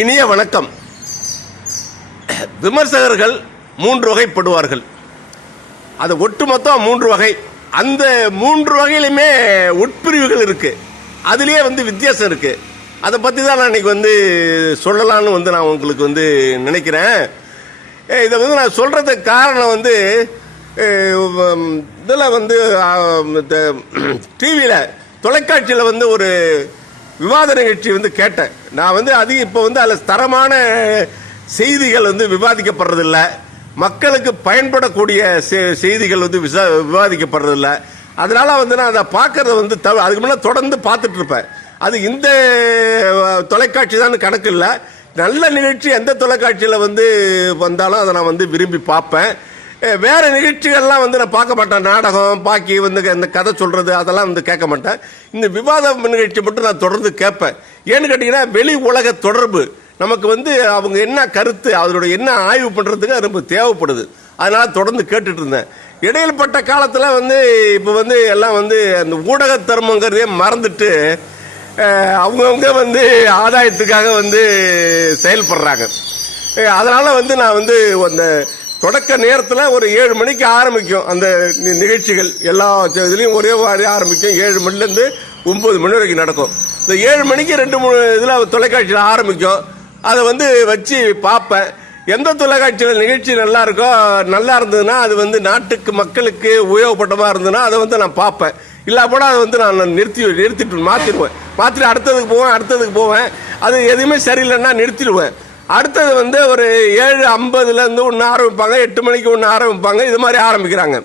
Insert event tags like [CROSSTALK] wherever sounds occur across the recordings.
இனிய வணக்கம். விமர்சகர்கள் மூன்று வகைப்படுவார்கள். அது ஒட்டுமொத்தம் மூன்று வகை. அந்த மூன்று வகையிலுமே உட்பிரிவுகள் இருக்கு. அதுலேயே வந்து வித்தியாசம் இருக்கு. அதை பற்றி தான் நான் இன்னைக்கு வந்து சொல்லலான்னு வந்து நான் உங்களுக்கு வந்து நினைக்கிறேன். இதை வந்து நான் சொல்கிறதுக்கு காரணம் வந்து இதில் வந்து டிவியில் தொலைக்காட்சியில் வந்து ஒரு விவாத நிகழ்ச்சி வந்து கேட்டேன். நான் வந்து அது இப்போ வந்து அதில் தரமான செய்திகள் வந்து விவாதிக்கப்படுறதில்ல. மக்களுக்கு பயன்படக்கூடிய செ- செய்திகள் வந்து விசா விவாதிக்கப்படுறதில்ல. அதனால வந்து நான் அதை பார்க்கறத வந்து தவ அதுக்கு முன்னே தொடர்ந்து பார்த்துட்டு இருப்பேன் அது இந்த தொலைக்காட்சி தான் கணக்கு இல்லை. நல்ல நிகழ்ச்சி எந்த தொலைக்காட்சியில் வந்து வந்தாலும் அதை நான் வந்து விரும்பி பார்ப்பேன். வேறு நிகழ்ச்சிகள்லாம் வந்து நான் பார்க்க மாட்டேன். நாடகம் பாக்கி வந்து இந்த கதை சொல்கிறது அதெல்லாம் வந்து கேட்க மாட்டேன். இந்த விவாத நிகழ்ச்சி மட்டும் நான் தொடர்ந்து கேட்பேன். ஏன்னு கேட்டிங்கன்னா வெளி உலக தொடர்பு. நமக்கு வந்து அவங்க என்ன கருத்து அதனுடைய என்ன ஆய்வு பண்ணுறதுக்கு அது ரொம்ப தேவைப்படுது. அதனால் தொடர்ந்து கேட்டுட்டு இருந்தேன். இடையில்பட்ட காலத்தில் வந்து இப்போ வந்து எல்லாம் வந்து அந்த ஊடக தர்மங்கிறதே மறந்துட்டு அவங்கவுங்க வந்து ஆதாயத்துக்காக வந்து செயல்படுறாங்க. அதனால் வந்து நான் வந்து அந்த தொடக்க நேரத்தில் ஒரு ஏழு மணிக்கு ஆரம்பிக்கும் அந்த நிகழ்ச்சிகள். எல்லா இதுலேயும் ஒரே மாதிரி ஆரம்பிக்கும். ஏழு மணிலேருந்து ஒம்பது மணி வரைக்கும் நடக்கும். இந்த ஏழு மணிக்கு ரெண்டு மூணு இதில் தொலைக்காட்சியில் ஆரம்பிக்கும். அதை வந்து வச்சு பார்ப்பேன். எந்த தொலைக்காட்சியில் நிகழ்ச்சி நல்லா இருக்கோ நல்லா இருந்ததுன்னா அது வந்து நாட்டுக்கு மக்களுக்கு உபயோகப்பட்டமாக இருந்ததுன்னா அதை வந்து நான் பார்ப்பேன். இல்லை கூட அதை வந்து நான் நிறுத்தி நிறுத்திட்டு மாற்றிடுவேன் மாற்றிட்டு அடுத்ததுக்கு போவேன் அடுத்ததுக்கு போவேன். அது எதுவுமே சரியில்லைன்னா நிறுத்திடுவேன். அடுத்தது வந்து ஒரு ஏழு ஐம்பதுலேருந்து ஒன்று ஆரம்பிப்பாங்க எட்டு மணிக்கு ஒன்று ஆரம்பிப்பாங்க இது மாதிரி ஆரம்பிக்கிறாங்க.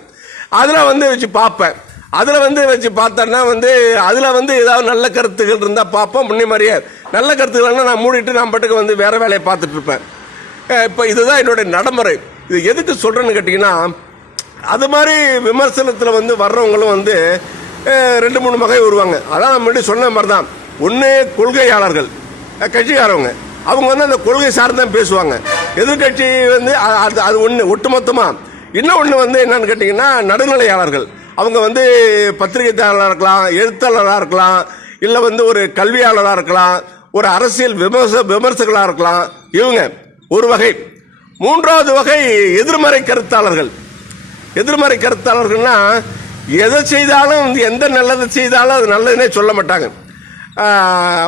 அதில் வந்து வச்சு பார்ப்பேன். அதில் வந்து வச்சு பார்த்தோன்னா வந்து அதில் வந்து ஏதாவது நல்ல கருத்துக்கள் இருந்தால் பார்ப்போம். முன்னே மாதிரியே நல்ல கருத்துக்கள்னா நான் மூடிட்டு நான் பாட்டுக்கு வந்து வேறு வேலையை பார்த்துட்டு இருப்பேன். இப்போ இதுதான் என்னுடைய நடைமுறை. இது எதுக்கு சொல்கிறேன்னு கேட்டிங்கன்னா அது மாதிரி விமர்சனத்தில் வந்து வர்றவங்களும் வந்து ரெண்டு மூணு வகை வருவாங்க. அதான் முன்னாடி சொன்ன மாதிரி தான் ஒன்று கொள்கையாளர்கள் கட்சிக்காரவங்க. அவங்க வந்து அந்த கொள்கை சார்ந்து தான் பேசுவாங்க. எதிர்கட்சி வந்து அது அது ஒன்று ஒட்டுமொத்தமாக இன்னும் ஒன்று வந்து என்னன்னு கேட்டிங்கன்னா நடுநிலையாளர்கள். அவங்க வந்து பத்திரிகைத்தாளராக இருக்கலாம் எழுத்தாளராக இருக்கலாம் இல்லை வந்து ஒரு கல்வியாளராக இருக்கலாம் ஒரு அரசியல் விமர்ச விமர்சகர்களாக இருக்கலாம். இவங்க ஒரு வகை. மூன்றாவது வகை எதிர்மறை கருத்தாளர்கள். எதிர்மறை கருத்தாளர்கள்னா எதை செய்தாலும் வந்து எந்த நல்லதை செய்தாலும் அது நல்லதுன்னே சொல்ல மாட்டாங்க.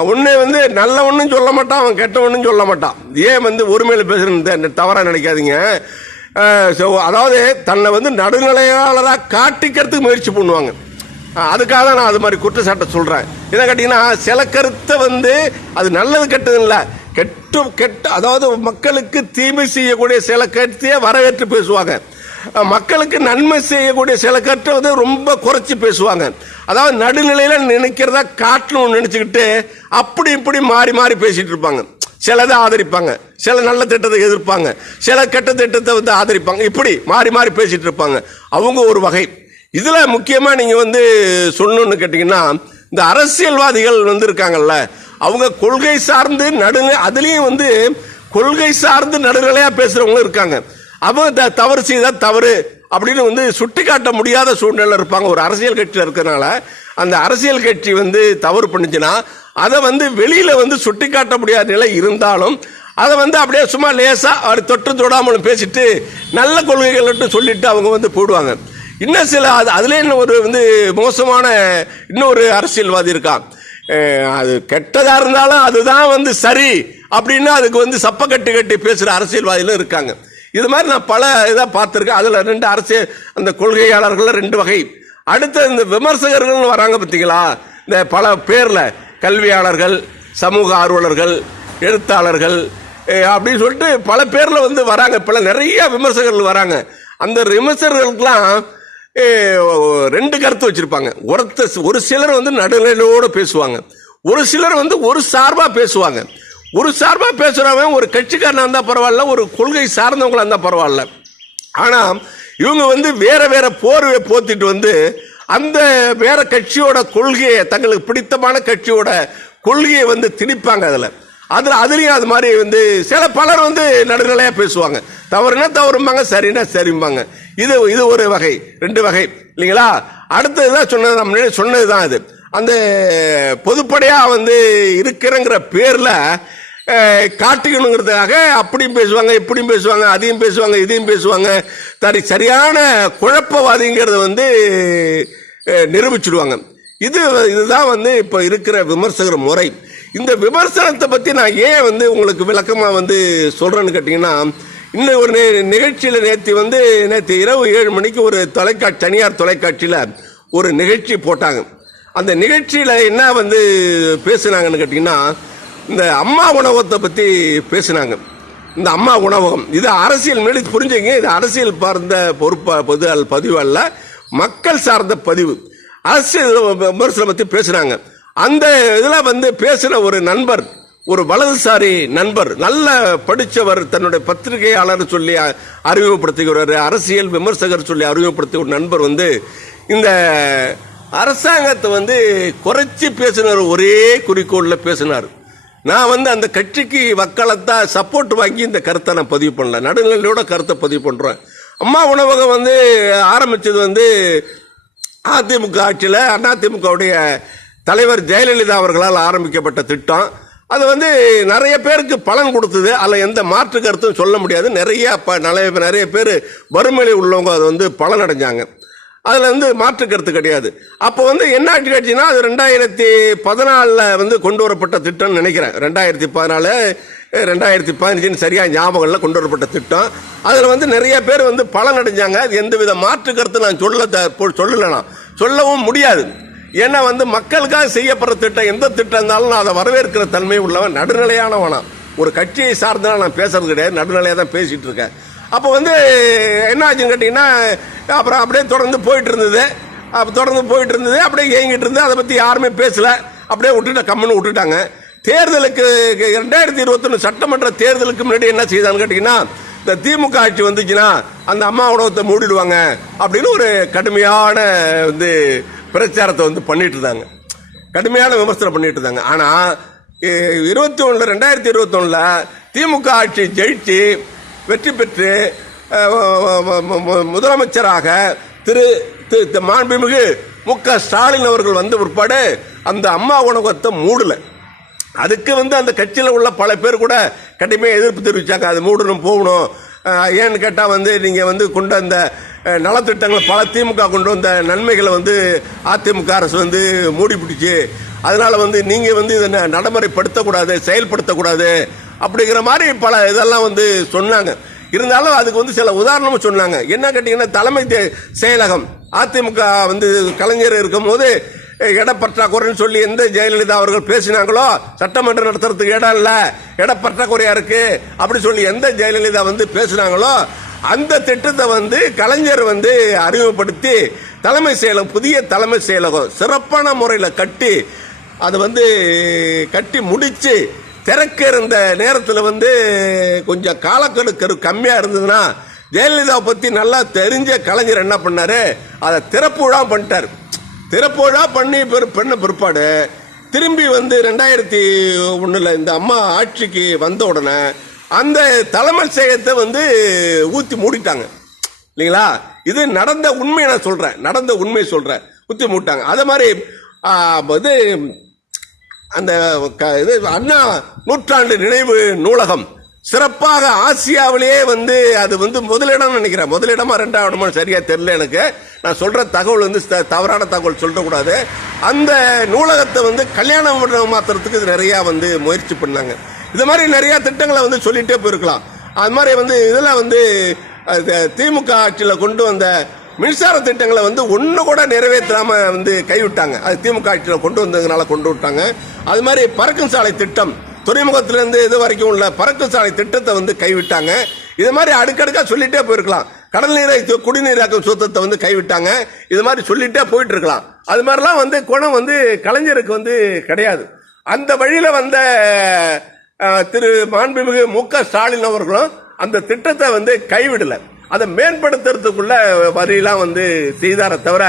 ஒன்று வந்து நல்ல ஒன்றும் சொல்ல மாட்டான் அவன் கெட்ட ஒன்றும் சொல்ல மாட்டான். ஏன் வந்து ஒருமையில் பேசுறது தவறாக நினைக்காதீங்க? ஸோ அதாவது தன்னை வந்து நடுநிலையாளராக காட்டிக்கிறதுக்கு முயற்சி பண்ணுவாங்க. அதுக்காக தான் நான் அது மாதிரி குற்றச்சாட்டை சொல்கிறேன் என்ன கேட்டிங்கன்னா சில கருத்தை வந்து அது நல்லது கெட்டது இல்லை. கெட்டு கெட்ட அதாவது மக்களுக்கு தீமை செய்யக்கூடிய சில கருத்தையே வரவேற்று பேசுவாங்க. மக்களுக்கு நன்மை செய்யக்கூடிய சில கருத்தை வந்து ரொம்ப குறைச்சி பேசுவாங்க. அதாவது நடுநிலையில் நினைக்கிறதா காட்டணும்னு நினச்சிக்கிட்டு அப்படி இப்படி மாறி மாறி பேசிகிட்டு இருப்பாங்க. சிலதை ஆதரிப்பாங்க. சில நல்ல திட்டத்தை எதிர்ப்பாங்க. சில கெட்ட திட்டத்தை வந்து ஆதரிப்பாங்க. இப்படி மாறி மாறி பேசிகிட்டு இருப்பாங்க. அவங்க ஒரு வகை. இதில் முக்கியமாக நீங்கள் வந்து சொல்லணும்னு கேட்டிங்கன்னா இந்த அரசியல்வாதிகள் வந்து இருக்காங்கல்ல அவங்க கொள்கை சார்ந்து நடுநிலை அதுலேயும் வந்து கொள்கை சார்ந்து நடுநிலையாக பேசுகிறவங்களும் இருக்காங்க. அவன் த- தவறு செய்தால் தவறு அப்படின்னு வந்து சுட்டி காட்ட முடியாத சூழ்நிலை இருப்பாங்க. ஒரு அரசியல் கட்சியில் இருக்கிறனால அந்த அரசியல் கட்சி வந்து தவறு பண்ணுச்சுன்னா அதை வந்து வெளியில் வந்து சுட்டி காட்ட முடியாத நிலை இருந்தாலும் அதை வந்து அப்படியே சும்மா லேசாக அவர் தொட்டு தொடாமலும் பேசிட்டு நல்ல கொள்கைகள்ட்டு சொல்லிட்டு அவங்க வந்து போடுவாங்க. இன்னும் சில அது அதுலேயே இன்னும் ஒரு வந்து மோசமான இன்னொரு அரசியல்வாதி இருக்கான். அது கெட்டதாக இருந்தாலும் அதுதான் வந்து சரி அப்படின்னு அதுக்கு வந்து சப்ப கட்டி கட்டி பேசுகிற அரசியல்வாதிகளும் இருக்காங்க. இது மாதிரி நான் பல இதாக பார்த்துருக்கேன். அதில் ரெண்டு அரசியல் அந்த கொள்கையாளர்கள் ரெண்டு வகை. அடுத்து இந்த விமர்சகர்கள் வராங்க பார்த்தீங்களா இந்த பல பேரில் கல்வியாளர்கள் சமூக ஆர்வலர்கள் எழுத்தாளர்கள் அப்படின்னு சொல்லிட்டு பல பேரில் வந்து வராங்க. பல நிறைய விமர்சகர்கள் வராங்க. அந்த விமர்சகர்களுக்கெல்லாம் ரெண்டு கருத்து வச்சுருப்பாங்க. ஒருத்த ஒரு சிலர் வந்து நடுநிலையோடு பேசுவாங்க. ஒரு சிலர் வந்து ஒரு சார்பாக பேசுவாங்க. ஒரு சார்பாக பேசுகிறவன் ஒரு கட்சிக்காரனாக இருந்தால் பரவாயில்ல ஒரு கொள்கை சார்ந்தவங்களா இருந்தால் பரவாயில்ல. ஆனால் இவங்க வந்து வேற வேற போர்வை போத்திட்டு வந்து அந்த வேற கட்சியோட கொள்கையை தங்களுக்கு பிடித்தமான கட்சியோட கொள்கையை வந்து திணிப்பாங்க அதில். அதில் அதுலேயும் அது மாதிரி வந்து சில பலர் வந்து நடுநிலையாக பேசுவாங்க. தவறுனா தவறும்பாங்க சரின்னா சரிம்பாங்க. இது இது ஒரு வகை ரெண்டு வகை இல்லைங்களா? அடுத்தது தான் சொன்னது நம்ம முன்னாடி சொன்னதுதான் இது. அந்த பொதுப்படையாக வந்து இருக்கிறங்கிற பேரில் காட்டிக்கணுங்கிறதுக்காக அப்படியும் பேசுவாங்க இப்படியும் பேசுவாங்க அதையும் பேசுவாங்க இதையும் பேசுவாங்க. தனி சரியான குழப்பவாதிங்கிறத வந்து நிரூபிச்சுடுவாங்க நிரூபிச்சிடுவாங்க. இது இதுதான் வந்து இப்போ இருக்கிற விமர்சகர் முறை. இந்த விமர்சனத்தை பற்றி நான் ஏன் வந்து உங்களுக்கு விளக்கமாக வந்து சொல்கிறேன்னு கேட்டிங்கன்னா இன்னும் ஒரு நிகழ்ச்சியில் நேற்று வந்து நேற்று இரவு ஏழு மணிக்கு ஒரு தொலைக்காட்சி தனியார் தொலைக்காட்சியில் ஒரு நிகழ்ச்சி போட்டாங்க. அந்த நிகழ்ச்சியில் என்ன வந்து பேசுனாங்கன்னு கேட்டிங்கன்னா இந்த அம்மா உணவகத்தை பற்றி பேசுனாங்க. இந்த அம்மா உணவகம் இது அரசியல் மேலே புரிஞ்சுங்க. இது அரசியல் சார்ந்த பொறுப்பா பொது அல் பதிவு அல்ல மக்கள் சார்ந்த பதிவு. அரசியல் விமர்சனம் பற்றி பேசுனாங்க அந்த இதில் வந்து பேசுகிற ஒரு நண்பர் ஒரு வலதுசாரி நண்பர் நல்ல படித்தவர் தன்னுடைய பத்திரிகையாளர் சொல்லி அறிமுகப்படுத்துகிறார் அரசியல் விமர்சகர் சொல்லி அறிமுகப்படுத்திய ஒரு நண்பர் வந்து இந்த அரசாங்கத்தை வந்து குறைச்சி பேசினார் ஒரே குறிக்கோளில் பேசினார். நான் வந்து அந்த கட்சிக்கு வக்காலத்தான் சப்போர்ட் வாங்கி இந்த கருத்தை நான் பதிவு பண்ணல. நடுநிலையோட கருத்தை பதிவு பண்ணுறேன் அம்மா உணவகம் வந்து ஆரம்பிச்சது வந்து அதிமுக ஆட்சியில் அதிமுகவுடைய தலைவர் ஜெயலலிதா அவர்களால் ஆரம்பிக்கப்பட்ட திட்டம். அது வந்து நிறைய பேருக்கு பலன் கொடுத்தது. அதில் எந்த மாற்று கருத்தும் சொல்ல முடியாது. நிறைய ப நிறைய நிறைய பேர் வறுமையில் உள்ளவங்க அது வந்து பலன் அடைஞ்சாங்க அதில் வந்து மாற்று கருத்து கிடையாது. அப்போ வந்து என்ன ஆட்சி கட்சினா அது ரெண்டாயிரத்தி பதினாலில் வந்து கொண்டு வரப்பட்ட திட்டம்னு நினைக்கிறேன். ரெண்டாயிரத்தி பதினாலு ரெண்டாயிரத்தி பதினஞ்சுன்னு சரியாக ஞாபகம்ல கொண்டு வரப்பட்ட திட்டம். அதில் வந்து நிறைய பேர் வந்து பலன் அடைஞ்சாங்க அது எந்தவித மாற்று கருத்து நான் சொல்ல த- சொல்லவும் முடியாது. ஏன்னா வந்து மக்களுக்காக செய்யப்படுற திட்டம் எந்த திட்டம் இருந்தாலும் நான் அதை வரவேற்கிற தன்மை உள்ளவன் நடுநிலையானவனா ஒரு கட்சியை சார்ந்தா நான் பேசுறது கிடையாது நடுநிலையாக தான் பேசிட்டு இருக்கேன். அப்போ வந்து என்ன ஆச்சுன்னு கேட்டிங்கன்னா அப்புறம் அப்படியே தொடர்ந்து போயிட்டு இருந்தது. அப்போ தொடர்ந்து போயிட்டு இருந்தது அப்படியே இயங்கிட்டு இருந்தது. அதை பற்றி யாருமே பேசலை. அப்படியே விட்டுட்ட கம்முன்னு விட்டுட்டாங்க. தேர்தலுக்கு ரெண்டாயிரத்தி இருபத்தொன்று சட்டமன்ற தேர்தலுக்கு முன்னாடி என்ன செய்தான்னு கேட்டிங்கன்னா இந்த திமுக ஆட்சி வந்துச்சுன்னா அந்த அம்மா உணவத்தை மூடிடுவாங்க அப்படின்னு ஒரு கடுமையான வந்து பிரச்சாரத்தை வந்து பண்ணிட்டு இருந்தாங்க. கடுமையான விமர்சனம் பண்ணிட்டு இருந்தாங்க. ஆனால் இருபத்தி ஒன்றில் ரெண்டாயிரத்தி இருபத்தொன்னில் திமுக ஆட்சி ஜெயிச்சு வெற்றி பெற்று முதலமைச்சராக திரு திரு மாண்புமிகு மு க. ஸ்டாலின் அவர்கள் வந்த பிற்பாடு அந்த அம்மா உணவகத்தை மூடலை. அதுக்கு வந்து அந்த கட்சியில் உள்ள பல பேர் கூட கண்டிப்பாக எதிர்ப்பு தெரிவித்தாங்க அது மூடணும் போகணும். ஏன்னு கேட்டால் வந்து நீங்கள் வந்து கொண்டு வந்த நலத்திட்டங்களை நலத்திட்டங்கள் பல திமுக கொண்டு வந்த நன்மைகளை வந்து அதிமுக அரசு வந்து மூடி பிடிச்சி அதனால் வந்து நீங்கள் வந்து இதை ந- நடைமுறைப்படுத்தக்கூடாது செயல்படுத்தக்கூடாது. அப்படிங்கிற மாதிரி பல இதெல்லாம் வந்து சொன்னாங்க. இருந்தாலும் அதுக்கு வந்து சில உதாரணமும் சொன்னாங்க. என்ன கேட்டிங்கன்னா தலைமை தே- செயலகம் அதிமுக வந்து கலைஞர் இருக்கும்போது இடப்பற்றாக்குறைன்னு சொல்லி எந்த ஜெயலலிதா அவர்கள் பேசினாங்களோ சட்டமன்றம் நடத்துறதுக்கு இடம் இல்லை இடப்பற்றாக்குறையா இருக்கு அப்படி சொல்லி எந்த ஜெயலலிதா வந்து பேசினாங்களோ அந்த திட்டத்தை வந்து கலைஞர் வந்து அறிமுகப்படுத்தி தலைமை செயலகம் புதிய தலைமை செயலகம் சிறப்பான முறையில் கட்டி அது வந்து கட்டி முடித்து திறக்க இருந்த நேரத்தில் வந்து கொஞ்சம் காலக்கெடுக்கரு கம்மியாக இருந்ததுன்னா ஜெயலலிதாவை பற்றி நல்லா தெரிஞ்ச கலைஞர் என்ன பண்ணாரு? அதை திறப்பு விழா பண்ணிட்டார். திறப்பு விழா பண்ணி பெரு பெண்ண பிற்பாடு திரும்பி வந்து ரெண்டாயிரத்தி ஒன்றில் இந்த அம்மா ஆட்சிக்கு வந்த உடனே அந்த தலைமை செயலத்தை வந்து ஊற்றி மூடிட்டாங்க. இல்லைங்களா? இது நடந்த உண்மையை நான் சொல்கிறேன் நடந்த உண்மை சொல்கிறேன் ஊற்றி மூட்டாங்க அதே மாதிரி இது அந்த க- இது அண்ணா நூற்றாண்டு நினைவு நூலகம். சிறப்பாக ஆசியாவிலேயே வந்து அது வந்து முதலிடம் நினைக்கிறேன். முதலிடமா ரெண்டாவது இடமா சரியா தெரியல எனக்கு. நான் சொல்ற தகவல் வந்து த- தவறான தகவல் சொல்லக்கூடாது. அந்த நூலகத்தை வந்து கல்யாணம் மண்டபம் மாத்துறதுக்கு இது நிறைய வந்து முயற்சி பண்ணாங்க. இது மாதிரி நிறைய திட்டங்களை வந்து சொல்லிட்டே போயிருக்கலாம். அது மாதிரி வந்து இதெல்லாம் வந்து அது திமுக ஆட்சியில் கொண்டு வந்த மின்சார திட்டங்களை வந்து ஒன்று கூட நிறைவேற்றாம வந்து கைவிட்டாங்க. அது திமுக ஆட்சியில் கொண்டு வந்ததுனால கொண்டு விட்டாங்க. அது மாதிரி பறக்கும் சாலை திட்டம் துறைமுகத்திலிருந்து இது வரைக்கும் உள்ள பறக்கும் சாலை திட்டத்தை வந்து கைவிட்டாங்க. இது மாதிரி அடுக்கடுக்காக சொல்லிட்டே போயிருக்கலாம். கடல் நீரை குடிநீராக்கும் சுத்தத்தை வந்து கைவிட்டாங்க. இது மாதிரி சொல்லிட்டே போயிட்டு இருக்கலாம் அது மாதிரிலாம் வந்து குணம் வந்து கலைஞருக்கு வந்து கிடையாது. அந்த வழியில் வந்த திரு மாண்புமிகு மு க ஸ்டாலின் அவர்களும் அந்த திட்டத்தை வந்து கைவிடலை. அதை மேம்படுத்துறதுக்குள்ள வரியெல்லாம் வந்து செய்தார தவிர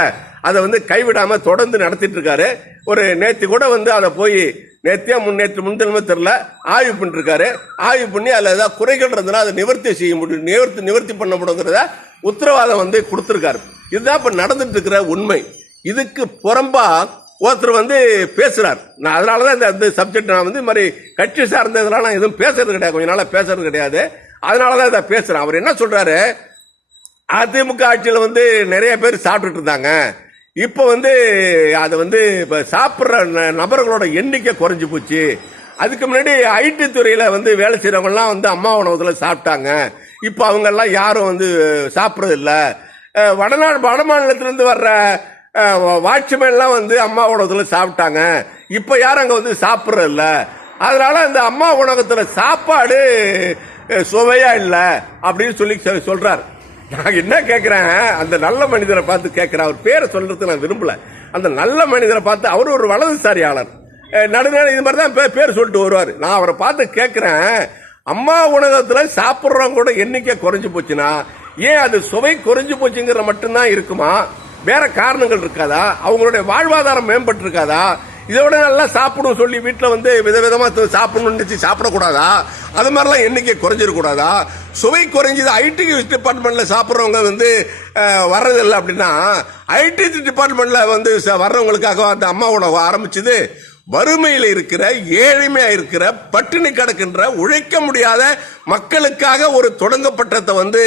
அதை வந்து கைவிடாம தொடர்ந்து நடத்திட்டு இருக்காரு ஒரு நேத்து கூட வந்து அதை போய் நேத்தியா முன்னேற்று முன்தினமே தெரியல ஆய்வு பண்ணிருக்காரு ஆய்வு பண்ணி அதில் ஏதாவது குறைகள் இருந்ததுன்னா அதை நிவர்த்தி செய்ய முடியும். நிவர்த்தி நிவர்த்தி பண்ண முடியுங்கிறத உத்தரவாதம் வந்து கொடுத்துருக்காரு. இதுதான் இப்ப நடந்துட்டு இருக்கிற உண்மை. இதுக்கு புறம்பா ஒருத்தர் வந்து பேசுறார். நான் அதனால தான் இந்த இந்த சப்ஜெக்ட் நான் வந்து மாதிரி கட்சி சார்ந்த நான் எதுவும் பேசுறது கிடையாது. கொஞ்ச நாளாக பேசுறது கிடையாது. அதனால தான் இதை பேசுறேன். அவர் என்ன சொல்றாரு? அதிமுக ஆட்சியில் வந்து நிறைய பேர் சாப்பிட்டுட்டு இருந்தாங்க. இப்போ வந்து அதை வந்து இப்போ சாப்பிட்ற ந- நபர்களோட எண்ணிக்கை குறைஞ்சி போச்சு. அதுக்கு முன்னாடி ஐடி துறையில் வந்து வேலை செய்கிறவங்கலாம் வந்து அம்மா உணவகத்தில் சாப்பிட்டாங்க. இப்போ அவங்கெல்லாம் யாரும் வந்து சாப்பிட்றதில்ல வடநாடு வட மாநிலத்திலேருந்து வர்ற வாட்ச்மேன்லாம் வந்து அம்மா உணவகத்தில் சாப்பிட்டாங்க. இப்போ யாரும் அங்கே வந்து சாப்பிட்றதில்ல அதனால் அந்த இந்த அம்மா உணவகத்தில் சாப்பாடு சுவையாக இல்லை அப்படின்னு சொல்லி சொ- நான் என்ன கேட்கிறேன் அந்த நல்ல மனிதரை பார்த்து கேட்கிறேன் அவர் பேரை சொல்றது நான் விரும்பல. அந்த நல்ல மனிதரை பார்த்து அவர் ஒரு வலதுசாரியாளர். அஹ் இது மாதிரி தான் பேர் சொல்லிட்டு வருவார். நான் அவரை பார்த்து கேட்கிறேன் அம்மா உணவகத்தில் சாப்பிட்றவங்க கூட எண்ணிக்கை குறைஞ்சு போச்சுன்னா ஏன் அது சுவை குறைஞ்சு போச்சுங்கிற மட்டும்தான் இருக்குமா? வேற காரணங்கள் இருக்காதா? அவங்களுடைய வாழ்வாதாரம் மேம்பட்டு இருக்காதா இதை விட நல்லா சாப்பிடும் சொல்லி வீட்டில் வந்து விதவிதமாக சாப்பிடணும்னு நினச்சி சாப்பிடக்கூடாதா? அது மாதிரிலாம் எண்ணிக்கை குறைஞ்சிடக்கூடாதா? சுவை குறைஞ்சது ஐடி டிபார்ட்மெண்ட்டில் சாப்பிட்றவங்க வந்து வர்றதில்லை அப்படின்னா ஐடி டிபார்ட்மெண்ட்டில் வந்து ச- வர்றவங்களுக்காக அந்த அம்மா ஆரம்பிச்சது. வறுமையில் இருக்கிற ஏழ்மையாக இருக்கிற பட்டினி கிடக்கின்ற உழைக்க முடியாத மக்களுக்காக ஒரு தொடங்கப்பட்டத்தை வந்து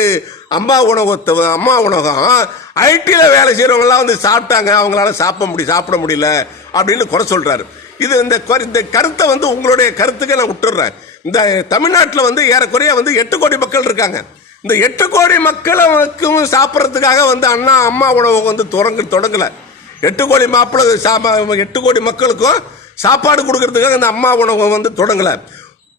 அம்மா உணவகத்தை அம்மா உணவகம் ஐடியில் வேலை செய்கிறவங்களாம் வந்து சாப்பிட்டாங்க. அவங்களால சாப்பிட முடியும் சாப்பிட முடியல. அப்படின்னு குறை சொல்கிறாரு இது இந்த குறை- இந்த கருத்தை வந்து உங்களுடைய கருத்துக்கு நான் விட்டுடுறேன். இந்த தமிழ்நாட்டில் வந்து ஏறக்குறைய வந்து எட்டு கோடி மக்கள் இருக்காங்க. இந்த எட்டு கோடி மக்களுக்கும் சாப்பிட்றதுக்காக வந்து அண்ணா அம்மா உணவகம் வந்து தொடங்க தொடங்கலை. எட்டு கோடி மாப்பிள்ளை சா எட்டு கோடி மக்களுக்கும் சாப்பாடு கொடுக்கறதுக்காக இந்த அம்மா உணவகம் வந்து தொடங்கலை.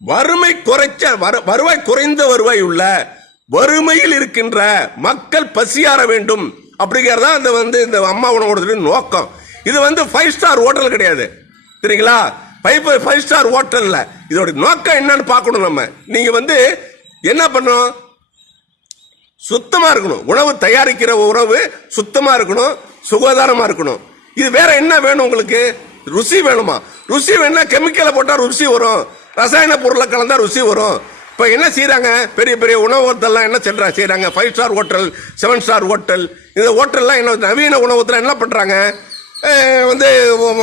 வறுமை குறைச்ச வரு- வருவாய் குறைந்த வருவாய் உள்ள வறுமையில் இருக்கின்ற மக்கள் பசியாற வேண்டும் அப்படிங்கிறதான் அந்த வந்து இந்த அம்மா உணவகத்தின் நோக்கம். இது வந்து ஃபைவ் ஸ்டார் ஹோட்டல் கிடையாது. சரிங்களா? ஃபைவ் ஃபைவ் ஸ்டார் ஹோட்டலில் இதோட நோக்கம் என்னன்னு பார்க்கணும் நம்ம. நீங்கள் வந்து என்ன பண்ணணும்? சுத்தமாக இருக்கணும். உணவு தயாரிக்கிற உணவு சுத்தமாக இருக்கணும். சுகாதாரமாக இருக்கணும். இது வேற என்ன வேணும் உங்களுக்கு? ருசி வேணுமா? ருசி வேணும்னா கெமிக்கலை போட்டால் ருசி வரும். ரசாயன பொருளை கலந்தால் ருசி வரும். இப்போ என்ன செய்கிறாங்க பெரிய பெரிய உணவகத்தெல்லாம் என்ன செல்றா? செய்கிறாங்க five star hotel seven star hotel இந்த ஹோட்டல்லாம் என்ன நவீன உணவகத்தில் என்ன பண்ணுறாங்க வந்து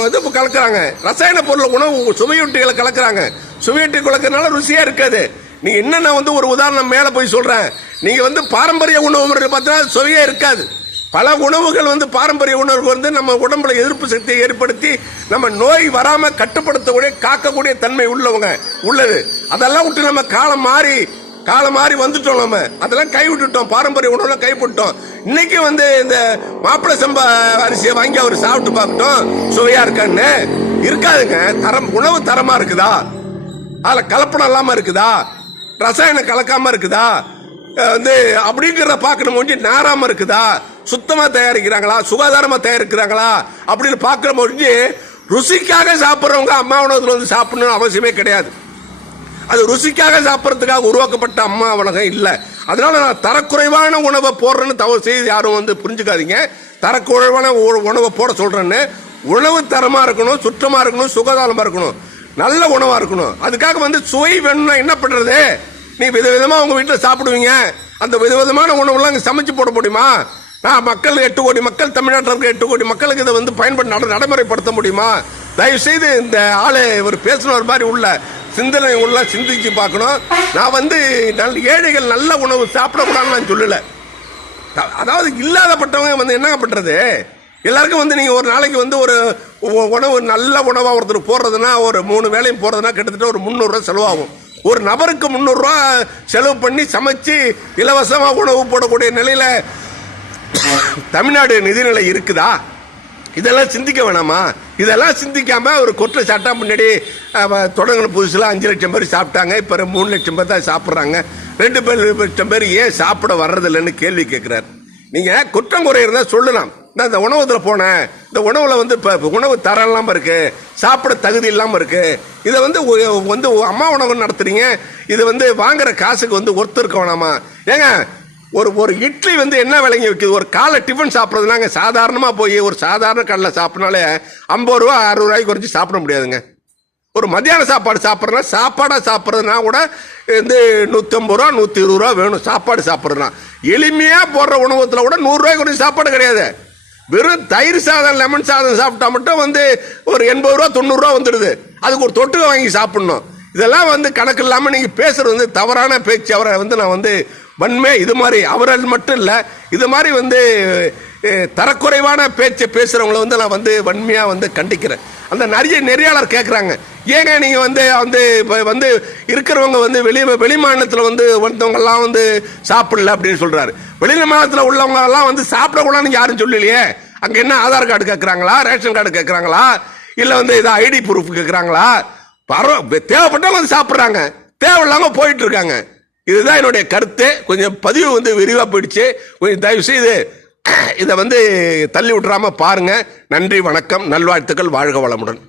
இது கலக்கிறாங்க. ரசாயன பொருள் உணவு சுவையொட்டிகளை கலக்கிறாங்க. சுவையொட்டி கலக்கிறதுனால ருசியாக இருக்காது. நீங்கள் என்ன நான் வந்து ஒரு உதாரணம் மேலே போய் சொல்கிறேன் நீங்கள் வந்து பாரம்பரிய உணவு முறையில் பார்த்தா சுவையாக இருக்காது. பல உணவுகள் வந்து பாரம்பரிய உணவுக்கு வந்து நம்ம உடம்புல எதிர்ப்பு சக்தியை ஏற்படுத்தி நம்ம நோய் வராமல் கட்டுப்படுத்தக்கூடிய காக்கக்கூடிய தன்மை உள்ளவங்க உள்ளது. அதெல்லாம் விட்டு நம்ம காலம் மாறி காலம் மாறி வந்துட்டோம் நம்ம அதெல்லாம் கை விட்டுட்டோம் பாரம்பரிய உணவுலாம் கைவிட்டோம் இன்னைக்கு வந்து இந்த மாப்பிள்ளை சம்பா அரிசியை வாங்கி அவர் சாப்பிட்டு பார்க்கட்டும். சுவையா இருக்கான்னு. இருக்காதுங்க. தரம் உணவு தரமா இருக்குதா? அதில் கலப்படம் இல்லாம இருக்குதா? ரசாயனம் கலக்காம இருக்குதா? வந்து அப்படிங்கிறத பார்க்கணும். முடிஞ்சு நாராம இருக்குதா? சுத்தமா தயாரிக்கிறாங்களா? சுகாதாரமா தயாரிக்கிறாங்களா? அப்படின்னு பார்க்குற முடிஞ்சு ருசிக்காக சாப்பிட்றவங்க அம்மா உணவுல வந்து சாப்பிடணும்னு அவசியமே கிடையாது. அது ருசிக்காக சாப்பிட்றதுக்காக உருவாக்கப்பட்ட அம்மா உலகம் இல்லை. அதனால நான் தரக்குறைவான உணவை போடுறேன்னு தவறு செய்து யாரும் வந்து புரிஞ்சுக்காதீங்க. தரக்குறைவான உ- உணவை போட சொல்கிறேன்னு உணவு தரமாக இருக்கணும் சுற்றமாக இருக்கணும் சுகாதாரமாக இருக்கணும். நல்ல உணவாக இருக்கணும். அதுக்காக வந்து சுவை வேணும்னா என்ன பண்ணுறது நீ விதவிதமாக உங்கள் வீட்டில் சாப்பிடுவீங்க. அந்த விதவிதமான உணவுலாம் இங்கே சமைச்சு போட முடியுமா? நான் மக்கள் எட்டு கோடி மக்கள் தமிழ்நாட்டில் இருக்க எட்டு கோடி மக்களுக்கு இதை வந்து பயன்பட நட- நடைமுறைப்படுத்த முடியுமா? தயவுசெய்து இந்த ஆளு ஒரு பேசுனவர் மாதிரி உள்ள. சிந்தனை உள்ள சிந்திச்சு பார்க்கணும். நான் வந்து நல்ல ஏழைகள் நல்ல உணவு சாப்பிடக்கூடாதுன்னு நான் சொல்லலை. அதாவது இல்லாதப்பட்டவங்க வந்து என்ன பண்ணுறது எல்லாருக்கும் வந்து நீங்கள் ஒரு நாளைக்கு வந்து ஒரு உணவு நல்ல உணவாக ஒருத்தர் போடுறதுன்னா ஒரு மூணு வேலையும் போடுறதுன்னா கிட்டத்தட்ட ஒரு முந்நூறுரூவா செலவாகும். ஒரு நபருக்கு முந்நூறுரூவா செலவு பண்ணி சமைச்சு இலவசமாக உணவு போடக்கூடிய நிலையில் [COUGHS] தமிழ்நாடு நிதிநிலை இருக்குதா? இதெல்லாம் சிந்திக்க வேணாமா? இதெல்லாம் சிந்திக்காம ஒரு குற்றச்சாட்டா முன்னாடி தொடங்கின புதுசில் அஞ்சு லட்சம் பேர் சாப்பிட்டாங்க. இப்போ மூணு லட்சம் பேர் தான் சாப்பிட்றாங்க. ரெண்டு பேர் லட்சம் பேர் ஏன் சாப்பிட வர்றதில்லைன்னு கேள்வி கேட்குறாரு. நீங்கள் குற்றம் குறை சொல்லலாம். நான் இந்த உணவகத்துல போனேன். இந்த உணவில் வந்து இப்போ உணவு தரம் இல்லாமல் இருக்கு. சாப்பிட தகுதி இல்லாமல் இருக்கு. இதை வந்து வந்து அம்மா உணவு நடத்துறீங்க. இது வந்து வாங்குற காசுக்கு வந்து ஒருத்தருக்கு வேணாமா? ஏங்க ஒரு ஒரு இட்லி வந்து என்ன விலைங்க விற்குது ஒரு காலை டிஃபன் சாப்பிட்றதுனாங்க சாதாரணமாக போய் ஒரு சாதாரண கடலில் சாப்பிட்னாலே ஐம்பது ரூபா அறுபது ரூபாய்க்கு குறைச்சி சாப்பிட முடியாதுங்க. ஒரு மத்தியான சாப்பாடு சாப்பிட்றதுனா சாப்பாடாக சாப்பிட்றதுனா கூட வந்து நூற்றம்பது ரூபா நூற்றி இருபது ரூபா வேணும். சாப்பாடு சாப்பிட்றதுனா. எளிமையாக போடுற உணவகத்தில் கூட நூறுரூவாய்க்கு குறைச்சி சாப்பாடு கிடையாது. வெறும் தயிர் சாதம் லெமன் சாதம் சாப்பிட்டா மட்டும் வந்து ஒரு எண்பது ரூபா தொண்ணூறுரூவா வந்துடுது. அதுக்கு ஒரு தொட்டுக்க வாங்கி சாப்பிட்ணும். இதெல்லாம் வந்து கணக்கு இல்லாமல் நீங்கள் பேசுகிறது வந்து தவறான பேச்சு. அவரை வந்து நான் வந்து வன்மை இது மாதிரி அவர்கள் மட்டும் இல்லை இது மாதிரி வந்து தரக்குறைவான பேச்சை பேசுகிறவங்கள வந்து நான் வந்து வன்மையாக வந்து கண்டிக்கிறேன். அந்த நிறைய நெறியாளர் கேட்குறாங்க ஏங்க நீங்கள் வந்து வந்து இப்போ வந்து இருக்கிறவங்க வந்து வெளி வெளி மாநிலத்தில் வந்து வந்தவங்கெல்லாம் வந்து சாப்பிடல அப்படின்னு சொல்கிறாரு வெளி மாநிலத்தில் உள்ளவங்கெல்லாம் வந்து சாப்பிடக்கூடாதுன்னு யாரும் சொல்லலையே? அங்கே என்ன ஆதார் கார்டு கேட்குறாங்களா ரேஷன் கார்டு கேட்குறாங்களா இல்லை வந்து இதை ஐடி ப்ரூஃப் கேட்குறாங்களா பரவ தேவைப்பட்டவங்க வந்து சாப்பிட்றாங்க. தேவையில்லாமல் போயிட்டு இருக்காங்க. இதுதான் என்னுடைய கருத்து. கொஞ்சம் பதிவு வந்து விரிவாக போயிடுச்சு. கொஞ்சம் தயவு செய்து இதை வந்து தள்ளி விட்டுறாம பாருங்க. நன்றி வணக்கம் நல்வாழ்த்துக்கள் வாழ்க வளமுடன்.